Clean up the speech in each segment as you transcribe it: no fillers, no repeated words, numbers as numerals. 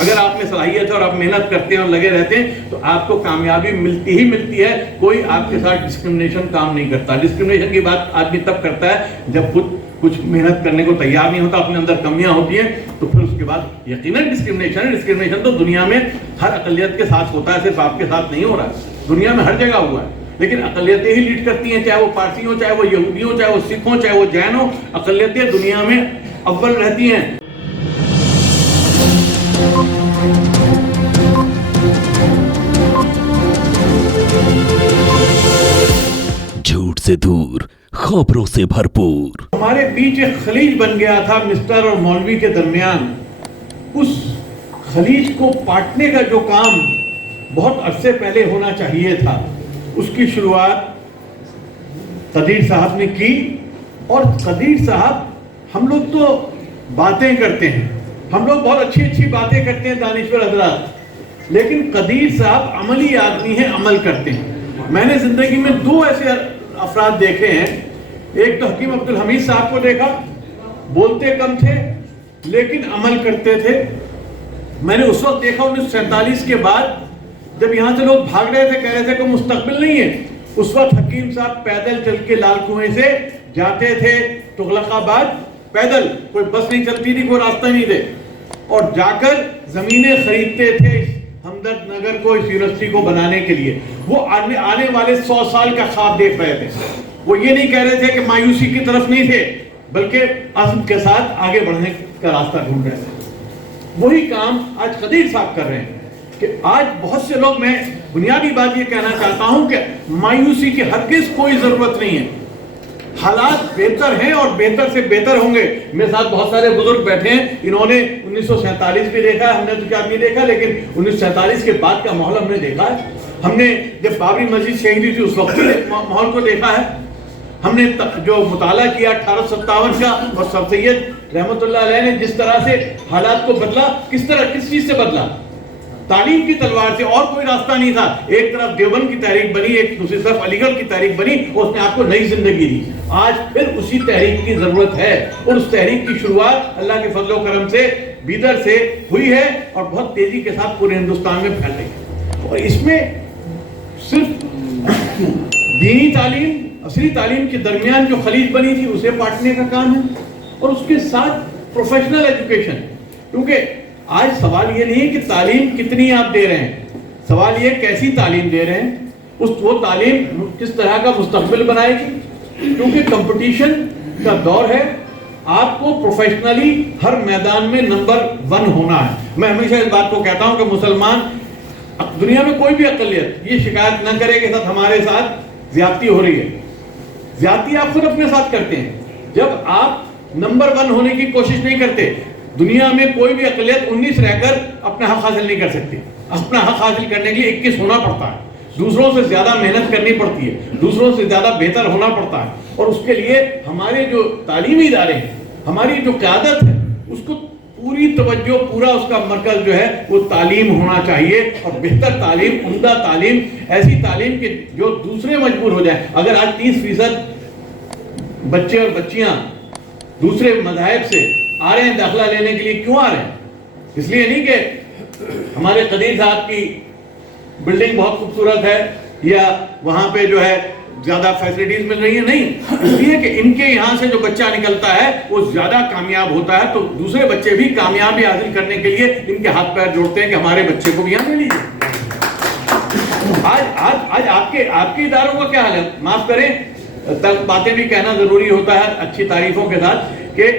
اگر آپ میں صلاحیت ہے اور آپ محنت کرتے ہیں اور لگے رہتے ہیں تو آپ کو کامیابی ملتی ہی ملتی ہے. کوئی آپ کے ساتھ ڈسکرمنیشن کام نہیں کرتا. ڈسکرمنیشن کی بات آدمی تب کرتا ہے جب خود کچھ محنت کرنے کو تیار نہیں ہوتا, اپنے اندر کمیاں ہوتی ہیں, تو پھر اس کے بعد یقیناً ڈسکرمنیشن ہے. ڈسکرمنیشن تو دنیا میں ہر اقلیت کے ساتھ ہوتا ہے, صرف آپ کے ساتھ نہیں ہو رہا ہے, دنیا میں ہر جگہ ہوا ہے. لیکن اقلیتیں ہی لیڈ کرتی ہیں, چاہے وہ پارسی ہوں, چاہے وہ یہودی ہوں, چاہے وہ سکھ ہوں, چاہے وہ جین ہوں. اقلیتیں دنیا میں اول رہتی ہیں. جھوٹ سے دور, خبروں سے بھرپور. ہمارے بیچ ایک خلیج بن گیا تھا مسٹر اور مولوی کے درمیان. اس خلیج کو پاٹنے کا جو کام بہت عرصے پہلے ہونا چاہیے تھا, اس کی شروعات قدیر صاحب نے کی. اور قدیر صاحب, ہم لوگ تو باتیں کرتے ہیں, ہم لوگ بہت اچھی اچھی باتیں کرتے ہیں دانشور حضرات, لیکن قدیر صاحب عملی آدمی ہیں, عمل کرتے ہیں. میں نے زندگی میں دو ایسے افراد دیکھے ہیں. ایک تو حکیم عبدالحمید صاحب کو دیکھا, بولتے کم تھے لیکن عمل کرتے تھے. میں نے اس وقت دیکھا 1947 کے بعد, جب یہاں سے لوگ بھاگ رہے تھے, کہہ رہے تھے کہ مستقبل نہیں ہے, اس وقت حکیم صاحب پیدل چل کے لال کنویں سے جاتے تھے تغلق آباد پیدل. کوئی بس نہیں چلتی تھی, کوئی راستہ نہیں تھے, اور جا کر زمینیں خریدتے تھے ہمدرد نگر کو, اس یونیورسٹی کو بنانے کے لیے. وہ آنے والے 100 سال کا خواب دیکھ رہے تھے. وہ یہ نہیں کہہ رہے تھے کہ مایوسی کی طرف نہیں تھے, بلکہ عزم کے ساتھ آگے بڑھنے کا راستہ ڈھونڈ رہے تھے. وہی کام آج قدیر صاحب کر رہے ہیں. کہ آج بہت سے لوگ, میں بنیادی بات یہ کہنا چاہتا ہوں کہ مایوسی کی ہرگز کوئی ضرورت نہیں ہے. حالات بہتر ہیں اور بہتر سے بہتر ہوں گے. میرے ساتھ بہت سارے بزرگ بیٹھے ہیں, انہوں نے 1947 بھی دیکھا ہے, ہم نے تو کیا نہیں دیکھا, لیکن 1947 کے بعد کا ماحول ہم نے دیکھا ہے. ہم نے جب بابری مسجد شہید تھی اس وقت کے ماحول کو دیکھا ہے. ہم نے جو مطالعہ کیا 1857 کا, اور سر سید رحمت اللہ علیہ نے جس طرح سے حالات کو بدلا, کس چیز سے بدلا, تعلیم کی تلوار سے. اور کوئی راستہ نہیں تھا. ایک طرف دیوبند کی تحریک بنی, ایک دوسری طرف علی گڑھ کی تحریک بنی, اور اس نے آپ کو نئی زندگی دی. آج پھر اسی تحریک کی ضرورت ہے, اور اس تحریک کی شروعات اللہ کے فضل و کرم سے بیدر سے ہوئی ہے, اور بہت تیزی کے ساتھ پورے ہندوستان میں پھیل رہی ہے. اور اس میں صرف دینی تعلیم, عصری تعلیم کے درمیان جو خلیج بنی تھی اسے پاٹنے کا کام ہے, اور اس کے ساتھ پروفیشنل ایجوکیشن. کیونکہ آج سوال یہ نہیں ہے کہ تعلیم کتنی آپ دے رہے ہیں, سوال یہ کیسی تعلیم دے رہے ہیں, وہ تعلیم کس طرح کا مستقبل بنائے گی. کیونکہ کمپٹیشن کا دور ہے, آپ کو پروفیشنلی ہر میدان میں نمبر 1 ہونا ہے. میں ہمیشہ اس بات کو کہتا ہوں کہ مسلمان, دنیا میں کوئی بھی اقلیت یہ شکایت نہ کرے کہ ہمارے ساتھ زیادتی ہو رہی ہے. زیادتی آپ خود اپنے ساتھ کرتے ہیں جب آپ نمبر 1 ہونے کی کوشش نہیں کرتے. دنیا میں کوئی بھی اقلیت 19 رہ کر اپنا حق حاصل نہیں کر سکتی. اپنا حق حاصل کرنے کے لیے 21 ہونا پڑتا ہے, دوسروں سے زیادہ محنت کرنی پڑتی ہے, دوسروں سے زیادہ بہتر ہونا پڑتا ہے. اور اس کے لیے ہمارے جو تعلیمی ادارے ہیں, ہماری جو قیادت ہے, اس کو پوری توجہ, پورا اس کا مرکز جو ہے وہ تعلیم ہونا چاہیے. اور بہتر تعلیم, عمدہ تعلیم, ایسی تعلیم کہ جو دوسرے مجبور ہو جائیں. اگر آج 30% بچے اور بچیاں دوسرے مذاہب سے آ رہے ہیں داخلہ لینے کے لیے, کیوں آ رہے ہیں؟ اس لیے نہیں کہ ہمارے قدیر صاحب کی بلڈنگ بہت خوبصورت ہے یا وہاں پہ جو ہے زیادہ فیسلٹیز مل رہی ہیں, نہیں. اس لیے کہ ان کے یہاں سے جو بچہ نکلتا ہے وہ زیادہ کامیاب ہوتا ہے, تو دوسرے بچے بھی کامیابی حاصل کرنے کے لیے ان کے ہاتھ پیر جوڑتے ہیں کہ ہمارے بچے کو بھی یہاں لے لیجیے. آج آپ کے اداروں کا کیا حال ہے؟ معاف کریں, باتیں بھی کہنا ضروری ہوتا ہے اچھی تعریفوں کے ساتھ, کہ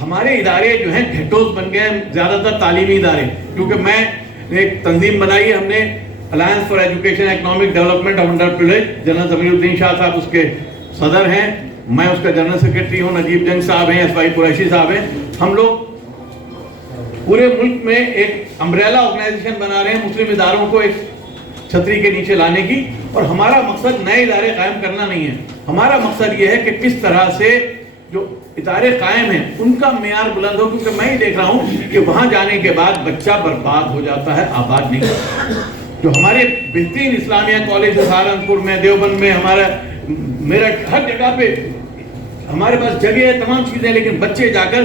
ہمارے ادارے جو ہیں گھٹوز بن گئے ہیں, زیادہ تر تعلیمی ادارے. کیونکہ میں ایک تنظیم بنائی ہے ہم نے, alliance for education economic development of under privilege. General ضمیر الدین شاہ صاحب اس کے صدر ہیں, میں اس کا جنرل سیکرٹری ہوں, نجیب جنگ صاحب ہیں, اسماعیل قریشی صاحب ہیں. ہم لوگ پورے ملک میں ایک امبریلا آرگنائزیشن بنا رہے ہیں مسلم اداروں کو ایک چھتری کے نیچے لانے کی. اور ہمارا مقصد نئے ادارے قائم کرنا نہیں ہے, ہمارا مقصد یہ ہے کہ کس طرح سے جو ادارے قائم ہیں ان کا معیار بلند ہو. کیونکہ میں ہی دیکھ رہا ہوں کہ وہاں جانے کے بعد بچہ برباد ہو جاتا ہے, آباد نہیں ہوتا. جو ہمارے بہترین اسلامیہ کالج سہارنپور میں, دیوبند میں, ہمارا میرٹھ, ہر جگہ پہ ہمارے پاس جگہ ہے, تمام چیزیں, لیکن بچے جا کر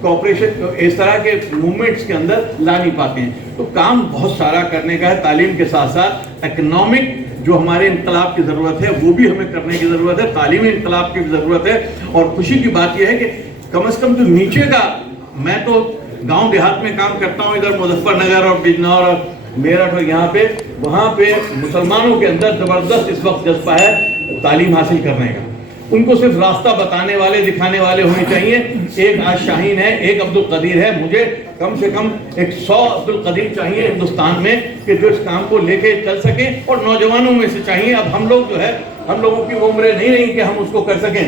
کوآپریشن اس طرح کے موومنٹس کے اندر لا نہیں پاتے ہیں. تو کام بہت سارا کرنے کا ہے. تعلیم کے ساتھ ساتھ اکنامک جو ہمارے انقلاب کی ضرورت ہے وہ بھی ہمیں کرنے کی ضرورت ہے, تعلیمی انقلاب کی بھی ضرورت ہے. اور خوشی کی بات یہ ہے کہ کم از کم جو نیچے کا, میں تو گاؤں دیہات میں کام کرتا ہوں, ادھر مظفر نگر اور بجنور اور میرٹھ اور یہاں پہ, وہاں پہ مسلمانوں کے اندر زبردست اس وقت جذبہ ہے تعلیم حاصل کرنے کا. ان کو صرف راستہ بتانے والے, دکھانے والے ہونے چاہیے. ایک آج شاہین ہے, ایک عبد القدیر ہے, مجھے کم سے کم 100 عبد القدیر چاہیے ہندوستان میں کہ جو اس کام کو لے کے چل سکیں, اور نوجوانوں میں سے چاہیے. اب ہم لوگ جو ہے, ہم لوگوں کی عمریں نہیں رہی کہ ہم اس کو کر سکیں.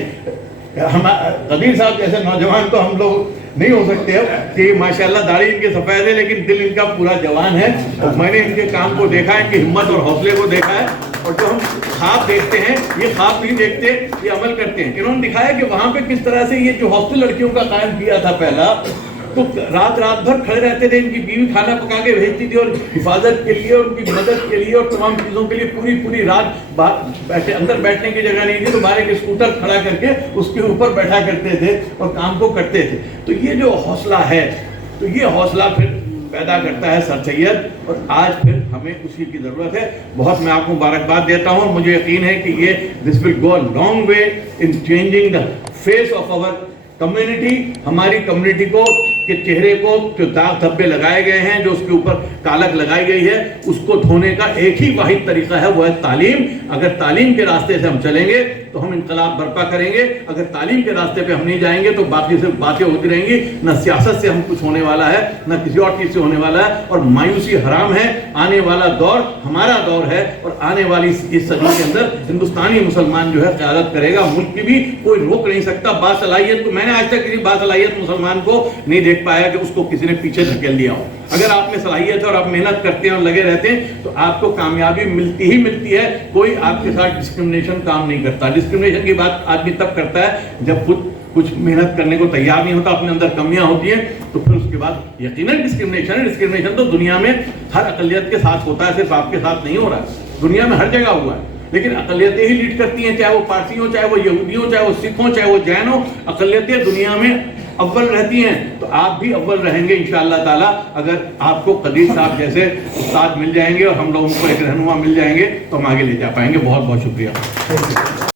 قدیر صاحب جیسے نوجوان تو ہم لوگ نہیں ہو سکتے کہ ماشاءاللہ داڑھی ان کے سفید ہے لیکن دل ان کا پورا جوان ہے. میں نے ان کے کام کو دیکھا ہے, ان کی ہمت اور حوصلے کو دیکھا ہے. اور جو ہم خواب دیکھتے ہیں, یہ خواب نہیں دیکھتے, یہ عمل کرتے ہیں. انہوں نے دکھایا کہ وہاں پہ کس طرح سے یہ جو ہاسٹل لڑکیوں کا قائم کیا تھا پہلا, تو رات بھر کھڑے رہتے تھے. ان کی بیوی کھانا پکا کے بھیجتی تھی, اور حفاظت کے لیے, ان کی مدد کے لیے اور تمام چیزوں کے لیے پوری رات بیٹھے. اندر بیٹھنے کی جگہ نہیں تھی تو باہر ایک اسکوٹر کھڑا کر کے اس کے اوپر بیٹھا کرتے تھے اور کام کو کرتے تھے. تو یہ جو حوصلہ ہے, تو یہ حوصلہ پھر پیدا کرتا ہے سر سید, اور آج پھر ہمیں اسی کی ضرورت ہے. بہت میں آپ کو مبارکباد دیتا ہوں. مجھے یقین ہے کہ یہ this will go a long way in changing the face of our community. ہماری کمیونٹی کو کے چہرے کو جو داغ دھبے لگائے گئے ہیں, جو اس کے اوپر کالک لگائی گئی ہے, اس کو دھونے کا ایک ہی واحد طریقہ ہے, وہ ہے تعلیم. اگر تعلیم کے راستے سے ہم چلیں گے تو ہم انقلاب برپا کریں گے. اگر تعلیم کے راستے پہ ہم نہیں جائیں گے تو باقی صرف باتیں ہوتی رہیں گی. نہ سیاست سے ہم کچھ ہونے والا ہے, نہ کسی اور چیز سے ہونے والا ہے, اور مایوسی حرام ہے. آنے والا دور ہمارا دور ہے, اور آنے والی اس صدی کے اندر ہندوستانی مسلمان جو ہے قیادت کرے گا. ملک کی بھی کوئی روک نہیں سکتا. باصلاحیت کو, میں نے آج تک کسی باصلاحیت مسلمان کو نہیں دیکھ پایا کہ اس کو کسی نے پیچھے دھکیل دیا ہو. اگر آپ میں صلاحیت ہے اور آپ محنت کرتے ہیں اور لگے رہتے ہیں تو آپ کو کامیابی ملتی ہی ملتی ہے. کوئی آپ کے ساتھ ڈسکرمنیشن کام نہیں کرتا. ڈسکرمنیشن کی بات آدمی تب کرتا ہے جب خود کچھ محنت کرنے کو تیار نہیں ہوتا, اپنے اندر کمیاں ہوتی ہیں, تو پھر اس کے بعد یقیناً ڈسکرمنیشن ہے. ڈسکرمنیشن تو دنیا میں ہر اقلیت کے ساتھ ہوتا ہے, صرف آپ کے ساتھ نہیں ہو رہا ہے. دنیا میں ہر جگہ ہوا ہے, لیکن اقلیتیں ہی لیڈ کرتی ہیں, چاہے وہ پارسی ہوں, چاہے وہ یہودی ہوں, چاہے وہ سکھ ہوں, چاہے وہ جین ہوں. اقلیتیں دنیا میں اول رہتی ہیں. تو آپ بھی اول رہیں گے انشاءاللہ تعالیٰ, اگر آپ کو قدیر صاحب جیسے استاد مل جائیں گے اور ہم لوگوں کو ایک رہنما مل جائیں گے تو ہم آگے لے جا پائیں گے. بہت بہت شکریہ.